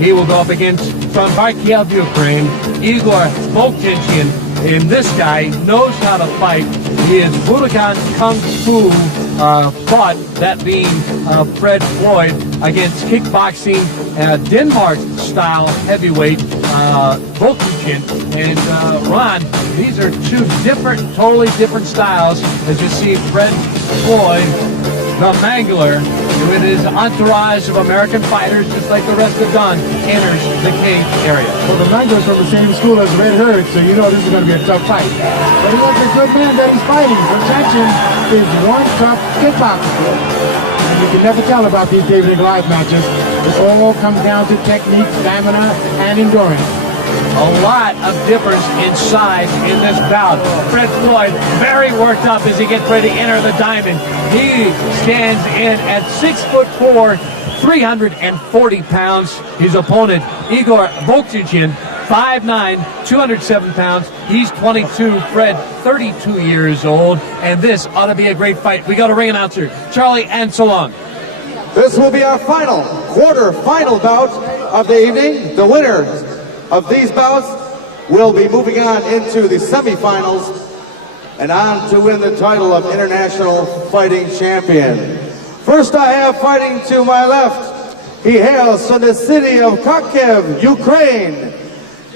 He will go up against, from Kharkiv, Ukraine, Igor Volchichin. And this guy knows how to fight. He is Budokan Kung Fu fought, that being Fred Floyd, against kickboxing Denmark-style heavyweight Volchichin. And Ron, these are two totally different styles. As you see, Fred Floyd, the Mangler, with his entourage of American fighters, just like the rest of Don, enters the cage area. Well, the Mangler's from the same school as Red Herd, so you know this is going to be a tough fight. But he was a good man that he's fighting. Protection is one tough kickboxer. And you can never tell about these David and Goliath matches. It all comes down to technique, stamina, and endurance. A lot of difference in size in this bout. Fred Floyd very worked up as he gets ready to enter the diamond. He stands in at 6'4", 340 pounds. His opponent, Igor Volchichin, 5'9", 207 pounds. He's 22. Fred, 32 years old. And this ought to be a great fight. We go to ring announcer Charlie Anselon. This will be our quarter-final bout of the evening. The winner of these bouts will be moving on into the semifinals and on to win the title of International Fighting Champion. First I have fighting to my left. He hails from the city of Kharkiv, Ukraine.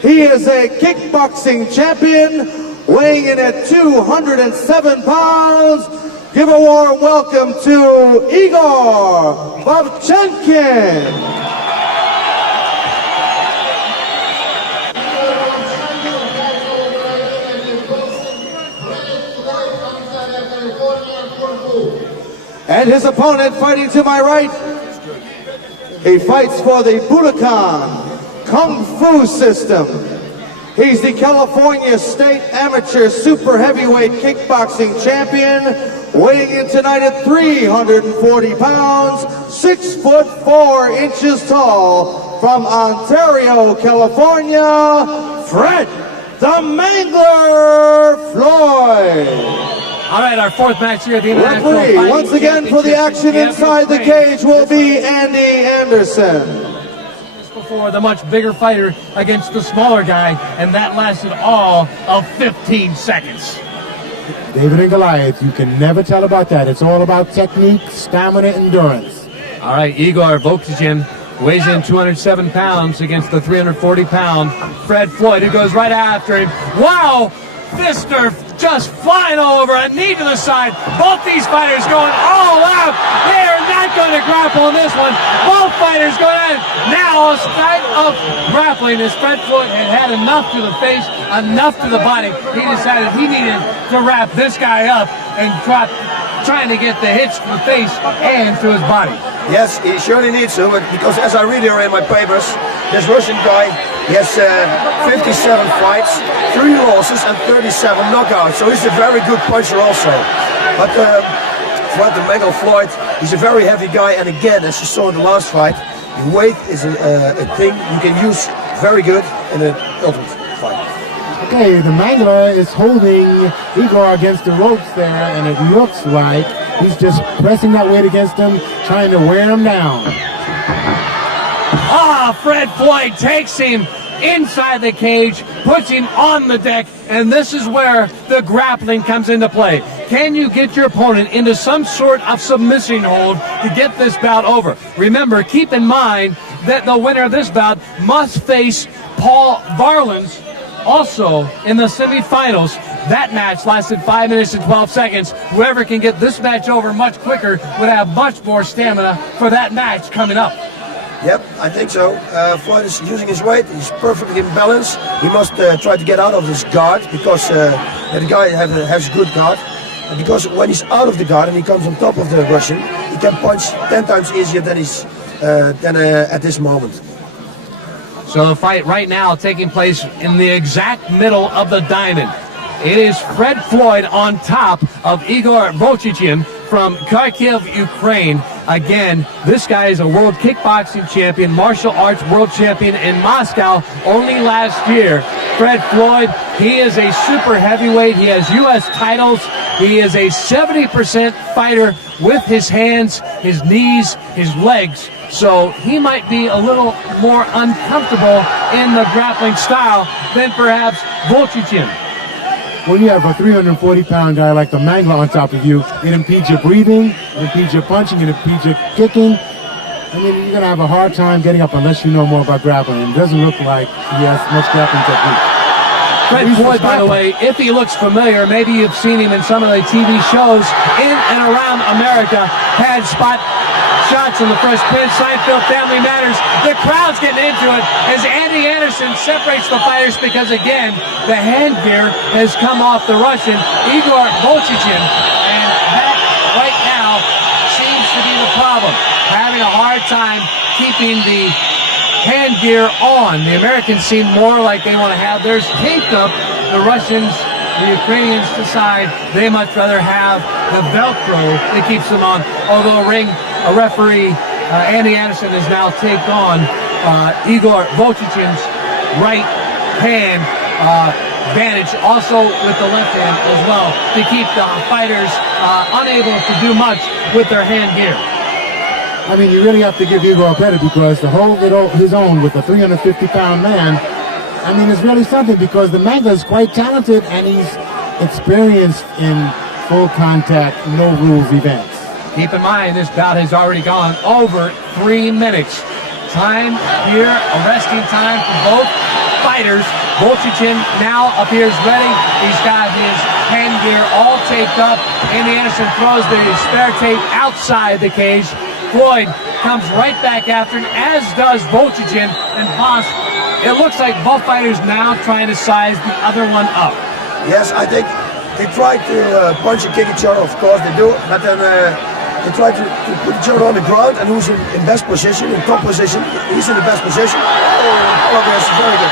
He is a kickboxing champion, weighing in at 207 pounds. Give a warm welcome to Igor Volchichin. And his opponent fighting to my right, he fights for the Budokan Kung Fu system. He's the California State Amateur Super Heavyweight Kickboxing Champion, weighing in tonight at 340 pounds, 6'4" tall, from Ontario, California, Fred the Mangler Floyd. All right, our fourth match here at the International Referee, Fighting once again for the action inside the cage, will be Andy Anderson. Before, the much bigger fighter against the smaller guy, and that lasted all of 15 seconds. David and Goliath, you can never tell about that. It's all about technique, stamina, endurance. All right, Igor Volchichin weighs in 207 pounds against the 340-pound Fred Floyd, who goes right after him. Wow! Fister just flying all over, a knee to the side. Both these fighters going all out. They are not going to grapple in this one. Both fighters going at it. Now a start of grappling as Fred Floyd had enough to the face, enough to the body. He decided he needed to wrap this guy up and trying to get the hits to the face and to his body. Yes, he surely needs to, because as I read here in my papers, this Russian guy, he has 57 fights, 3 losses and 37 knockouts, so he's a very good puncher also. But Fred the Mangler Floyd, he's a very heavy guy, and again, as you saw in the last fight, the weight is a thing you can use very good in an ultimate fight. Okay, the Mangler is holding Igor against the ropes there, and it looks like he's just pressing that weight against him, trying to wear him down. Fred Floyd takes him inside the cage, puts him on the deck, and this is where the grappling comes into play. Can you get your opponent into some sort of submission hold to get this bout over? Remember, keep in mind that the winner of this bout must face Paul Varlins also in the semifinals. That match lasted 5 minutes and 12 seconds. Whoever can get this match over much quicker would have much more stamina for that match coming up. Yep, I think so. Floyd is using his weight. He's perfectly in balance. He must try to get out of his guard, because the guy has a good guard. And because when he's out of the guard and he comes on top of the Russian, he can punch 10 times easier than at this moment. So the fight right now taking place in the exact middle of the diamond. It is Fred Floyd on top of Igor Volchichin from Kharkiv, Ukraine. Again, this guy is a world kickboxing champion, martial arts world champion in Moscow only last year. Fred Floyd, he is a super heavyweight. He has U.S. titles. He is a 70% fighter with his hands, his knees, his legs. So he might be a little more uncomfortable in the grappling style than perhaps Volchichin. When you have a 340-pound guy like the Mangler on top of you, it impedes your breathing, it impedes your punching, it impedes your kicking. I mean, you're going to have a hard time getting up unless you know more about grappling. It doesn't look like he has much grappling technique. Fred Floyd, by the way, if he looks familiar, maybe you've seen him in some of the TV shows in and around America, had spot shots in the Fresh Prince, Seinfeld, Family Matters. The crowd's getting into it as Andy Anderson separates the fighters because, again, the hand gear has come off the Russian, Igor Volchichin, and that right now seems to be the problem. Having a hard time keeping the hand gear on. The Americans seem more like they want to have theirs taped up. The Russians, the Ukrainians decide they much rather have the Velcro that keeps them on. Although a referee, Andy Anderson, has now taped on Igor Volchichin's right hand bandage, also with the left hand as well, to keep the fighters unable to do much with their hand gear. I mean, you really have to give Igor credit because to hold it his own with a 350-pound man, I mean, it's really something because the Mangler is quite talented and he's experienced in full contact, no rules events. Keep in mind, this bout has already gone over 3 minutes. Time here, a resting time for both fighters. Volchichin now appears ready. He's got his hand gear all taped up. Andy Anderson throws the spare tape outside the cage. Floyd comes right back after him, as does Volchichin and Boss. It looks like both fighters now trying to size the other one up. Yes, I think they try to punch and kick each other, of course they do, but then they try to put each other on the ground, and who's in best position, in top position, he's in the best position. Oh, that's very good.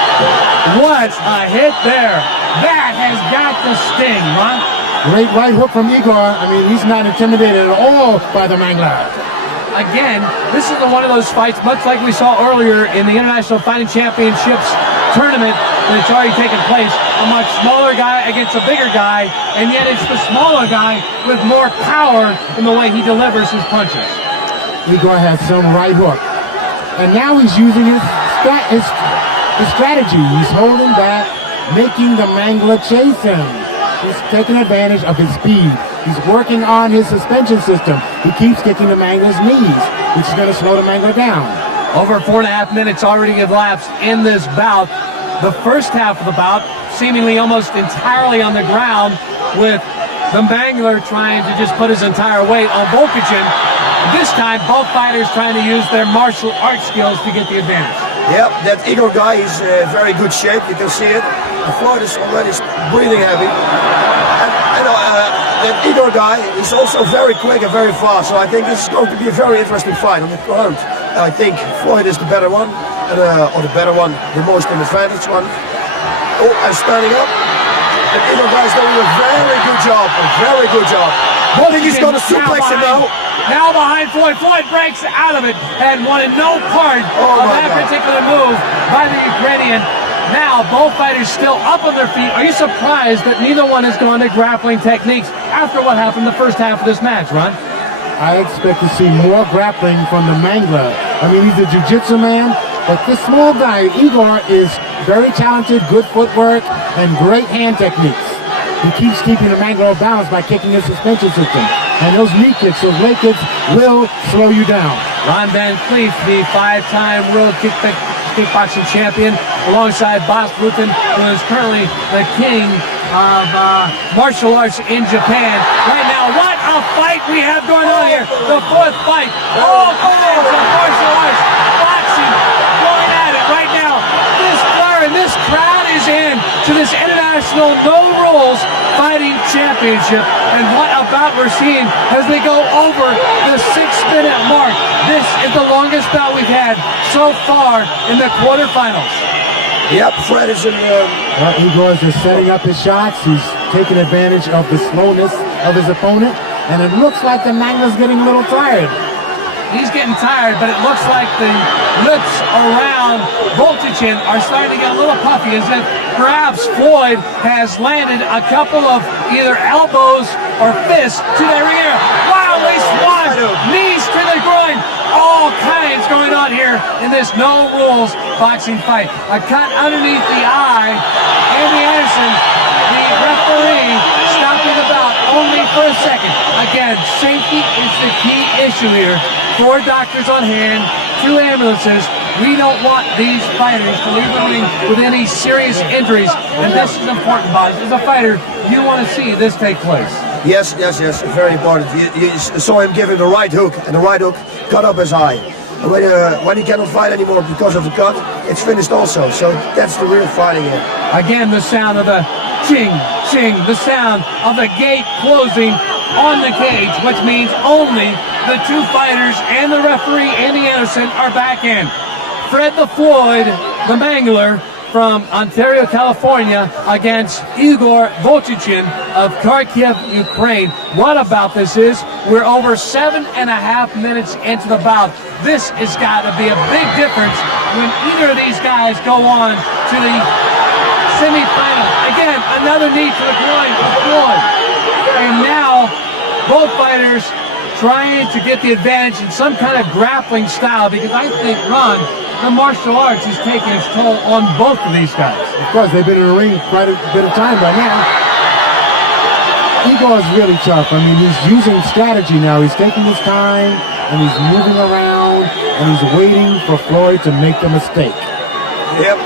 What a hit there. That has got to sting, Ron. Great right hook from Igor. I mean, he's not intimidated at all by the Mangler. Again, this is one of those fights, much like we saw earlier in the International Fighting Championships tournament that's already taken place. A much smaller guy against a bigger guy, and yet it's the smaller guy with more power in the way he delivers his punches. Igor has some right hook. And now he's using his strategy. He's holding back, making the Mangler chase him. He's taking advantage of his speed. He's working on his suspension system. He keeps kicking the Mangler's knees, which is going to slow the Mangler down. Over 4.5 minutes already elapsed in this bout. The first half of the bout seemingly almost entirely on the ground, with the Mangler trying to just put his entire weight on Volchichin. This time, both fighters trying to use their martial arts skills to get the advantage. Yeah, that Igor guy is in very good shape. You can see it. The Floyd is already breathing heavy. And that Igor guy is also very quick and very fast. So I think this is going to be a very interesting fight on the ground. I think Floyd is the better one, or the better one, the most advantage one. Oh, I'm standing up. The Igor guy is doing a very good job. A very good job. I think he's going to suplex him now. Now behind Floyd. Floyd breaks out of it and wanted no part of that particular move by the Ukrainian. Now, both fighters still up on their feet. Are you surprised that neither one has gone to grappling techniques after what happened the first half of this match, Ron? I expect to see more grappling from the Mangler. I mean, he's a jiu-jitsu man, but this small guy, Igor, is very talented, good footwork, and great hand techniques. He keeps keeping the Mangler balanced by kicking his suspension system. And those knee kicks, those leg kicks, will slow you down. Ron Van Cleef, the 5-time world kickboxing champion, alongside Bas Rutten, who is currently the king of martial arts in Japan. Right now, what a fight we have going on here. The fourth fight. All kinds of martial arts, boxing, going at it right now. This flare and this crowd is in to this international no rules fighting championship. And what about we're seeing as they go over the 6-minute mark. This is the longest bout we've had so far in the quarterfinals. Yep, Fred is in Igor is just setting up his shots. He's taking advantage of the slowness of his opponent. And it looks like the Mangler's getting a little tired. he's getting tired, but it looks like the lips around Voltichin are starting to get a little puffy, as if perhaps Floyd has landed a couple of either elbows or fists to the rear. Wow, they swung, knees to the groin. All kinds going on here in this no rules boxing fight. A cut underneath the eye. Andy Anderson, the referee, stopping the bout only for a second. Again, safety is the key issue here. 4 doctors on hand, 2 ambulances. We don't want these fighters to leave the ring with any serious injuries, and this is important, Boz. As a fighter, you want to see this take place. Yes, very important. You saw him giving the right hook, and the right hook cut up his eye. And when he cannot fight anymore because of the cut, it's finished also. So that's the real fighting here. Again, the sound of the ching, ching, the sound of the gate closing on the cage, which means only the 2 fighters and the referee, Andy Anderson, are back in. Fred the Floyd, the Mangler, from Ontario, California, against Igor Voltichin of Kharkiv, Ukraine. What about this is, we're over 7.5 minutes into the bout. This has got to be a big difference when either of these guys go on to the semifinal. Again, another knee to the groin of Floyd. And now, both fighters trying to get the advantage in some kind of grappling style, because I think, Ron, the martial arts is taking its toll on both of these guys. Of course, they've been in the ring quite a bit of time by now. Igor is really tough. I mean, he's using strategy now. He's taking his time, and he's moving around, and he's waiting for Floyd to make the mistake. Yep,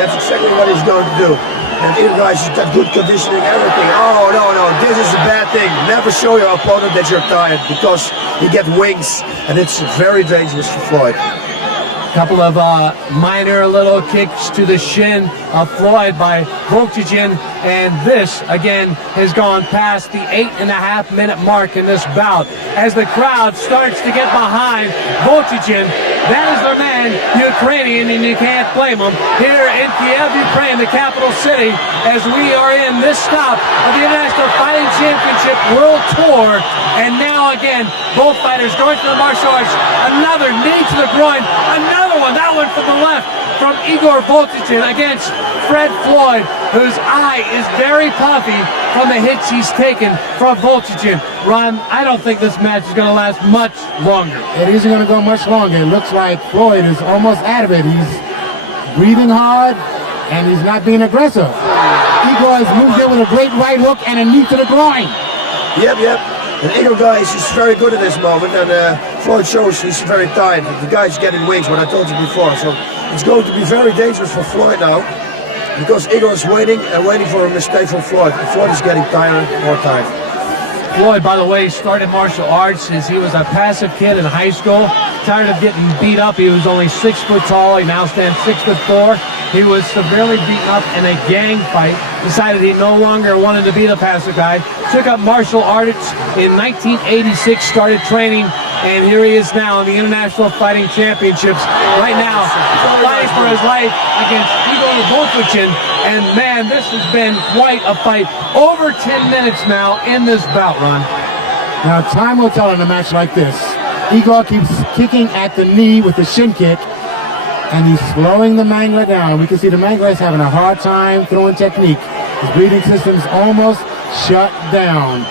that's exactly what he's going to do. And either guys has got good conditioning, everything. Oh, no, this is a bad thing. Never show your opponent that you're tired, because you get wings, and it's very dangerous for Floyd. Couple of minor little kicks to the shin of Floyd by Voltichin, and this again has gone past the 8.5 minute mark in this bout. As the crowd starts to get behind Voltichin, that is their man, Ukrainian, and you can't blame him. Here in Kiev, Ukraine, the capital city, as we are in this stop of the International Fighting Championship World Tour, and now again, both fighters going to the martial arts. Another knee to the groin, another one, that one from the left, from Igor Voltichin against Fred Floyd, whose eye is very puffy from the hits he's taken from Voltichin. Ron, I don't think this match is going to last much longer. It isn't going to go much longer. It looks like Floyd is almost out of it. He's breathing hard, and he's not being aggressive. Igor has moved in with a great right hook and a knee to the groin. Yep. And Igor guys is very good at this moment, and Floyd shows he's very tired. The guy's getting wings, what I told you before. So it's going to be very dangerous for Floyd now, because Igor is waiting for a mistake from Floyd. And Floyd is getting tired, more tired. Floyd, by the way, started martial arts as he was a passive kid in high school. Tired of getting beat up. He was only 6 foot tall. He now stands 6'4". He was severely beaten up in a gang fight. Decided he no longer wanted to be the passive guy. Took up martial arts in 1986. Started training, and here he is now in the International Fighting Championships. Right now, fighting for his life against Igor Voltichin. And man, this has been quite a fight. Over 10 minutes now in this bout, Ron. Now, time will tell in a match like this. Igor keeps kicking at the knee with the shin kick, and he's slowing the Mangler down. We can see the Mangler is having a hard time throwing technique. His breathing system's almost shut down.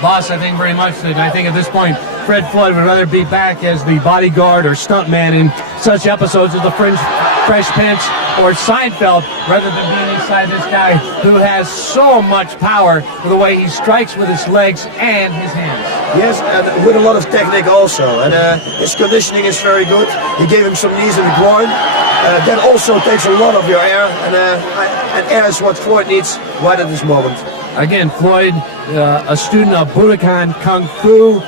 Boss, I think very much that I think at this point, Fred Floyd would rather be back as the bodyguard or stuntman in such episodes as the Fresh Prince or Seinfeld, rather than being inside this guy who has so much power with the way he strikes with his legs and his hands. Yes, and with a lot of technique also. And his conditioning is very good. He gave him some knees in the groin. That also takes a lot of your air, and air is what Floyd needs right at this moment. Again, Floyd, a student of Budokan Kung Fu.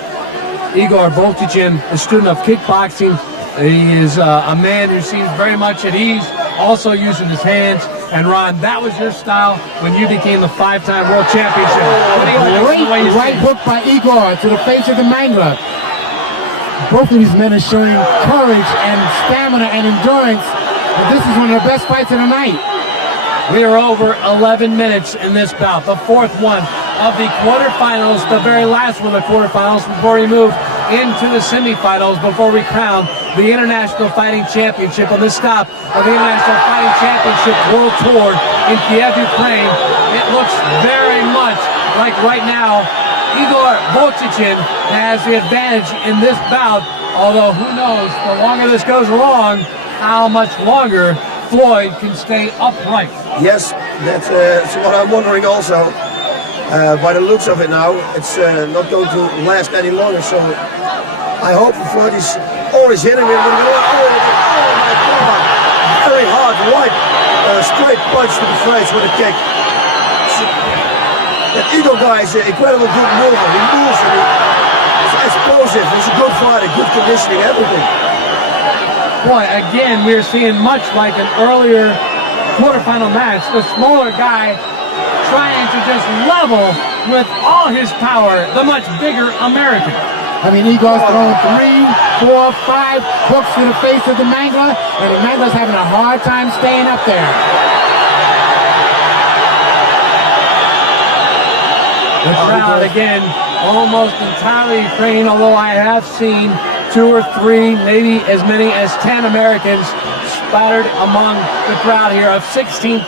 Igor Voltichin, a student of kickboxing. He is a man who seems very much at ease, also using his hands. And Ron, that was your style when you became the 5-time world championship. Great right hook by Igor to the face of the Mangler. Both of these men are showing courage and stamina and endurance. But this is one of the best fights of the night. We are over 11 minutes in this bout, the fourth one of the quarterfinals, the very last one of the quarterfinals before we move into the semifinals before we crown the International Fighting Championship on this stop of the International Fighting Championship World Tour in Kiev, Ukraine. It looks very much like right now Igor Volchichin has the advantage in this bout, although who knows, the longer this goes along, how much longer Floyd can stay upright. Yes, that's what I'm wondering also. By the looks of it now, it's not going to last any longer, so I hope Floyd is always hitting him with oh my God, very hard right, straight punch to the face with a kick. That Eagle guy is an incredible good mover. He moves and he's explosive. He's a good fighter, good conditioning, everything. Boy, again, we're seeing much like an earlier quarterfinal match. The smaller guy trying to just level with all his power the much bigger American. I mean, Igor's thrown 3, 4, 5 hooks to the face of the Mangler, and the Mangler's having a hard time staying up there. The crowd, again, almost entirely Ukraine, although I have seen 2 or 3, maybe as many as 10 Americans spattered among the crowd here of 16,000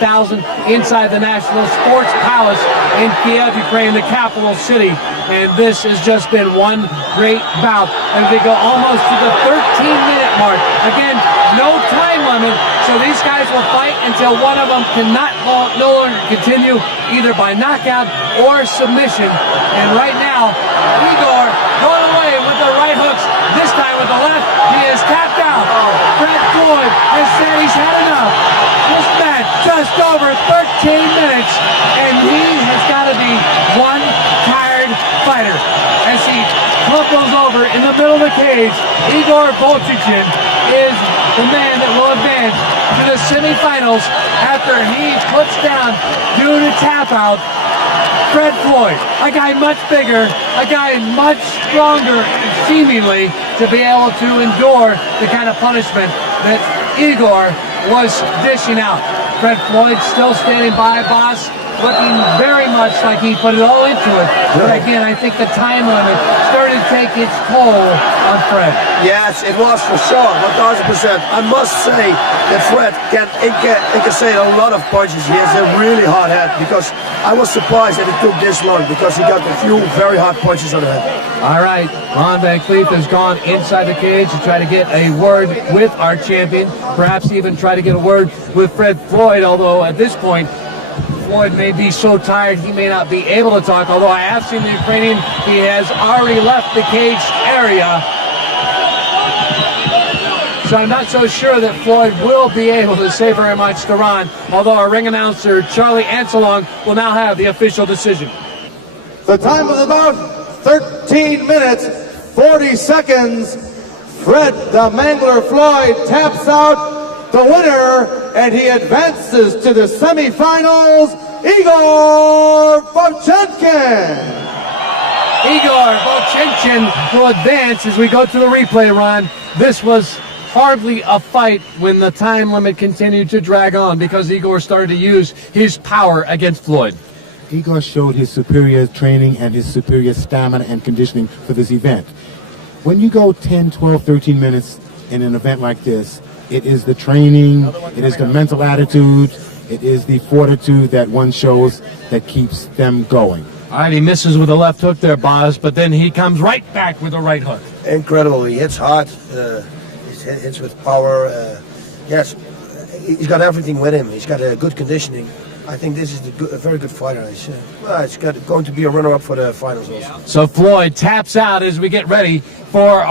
inside the National Sports Palace in Kiev, Ukraine, the capital city. And this has just been one great bout. And they go almost to the 13-minute mark. Again, no time limit, so these guys will fight until one of them cannot no longer continue, either by knockout or submission. And right now, Igor going away with the right hooks, this time with the left. He is tapped out. Fred Floyd has said he's had enough. This match just over 13 minutes, and he has got to be one tired fighter. As he buckles over in the middle of the cage, Igor Volchichin is the man that will advance to the semifinals after he puts down due to tap out Fred Floyd, a guy much bigger, a guy much stronger, seemingly, to be able to endure the kind of punishment that Igor was dishing out. Fred Floyd still standing by, boss, looking very much like he put it all into it. But again, I think the time limit started to take its toll on Fred. Yes, it was for sure, 1,000%. I must say that Fred can incassate a lot of punches. He has a really hard head, because I was surprised that it took this long, because he got a few very hard punches on the head. All right, Ron Van Cleef has gone inside the cage to try to get a word with our champion, perhaps even try to get a word with Fred Floyd, although at this point, Floyd may be so tired he may not be able to talk, although I have seen the Ukrainian, he has already left the cage area. So I'm not so sure that Floyd will be able to say very much to Ron, although our ring announcer, Charlie Anselong, will now have the official decision. The time of the bout, 13 minutes, 40 seconds. Fred the Mangler Floyd taps out the winner, and he advances to the semifinals, Igor Volchichin. Igor Volchichin will advance as we go to the replay, Ron. This was hardly a fight when the time limit continued to drag on, because Igor started to use his power against Floyd. Igor showed his superior training and his superior stamina and conditioning for this event. When you go 10, 12, 13 minutes in an event like this, it is the training, it is the mental attitude, it is the fortitude that one shows that keeps them going. All right, he misses with a left hook there, Boz, but then he comes right back with a right hook. Incredible. He hits hard. He hits with power. Yes, he's got everything with him. He's got a good conditioning. I think this is a very good fighter. He's going to be a runner-up for the finals also. So Floyd taps out as we get ready for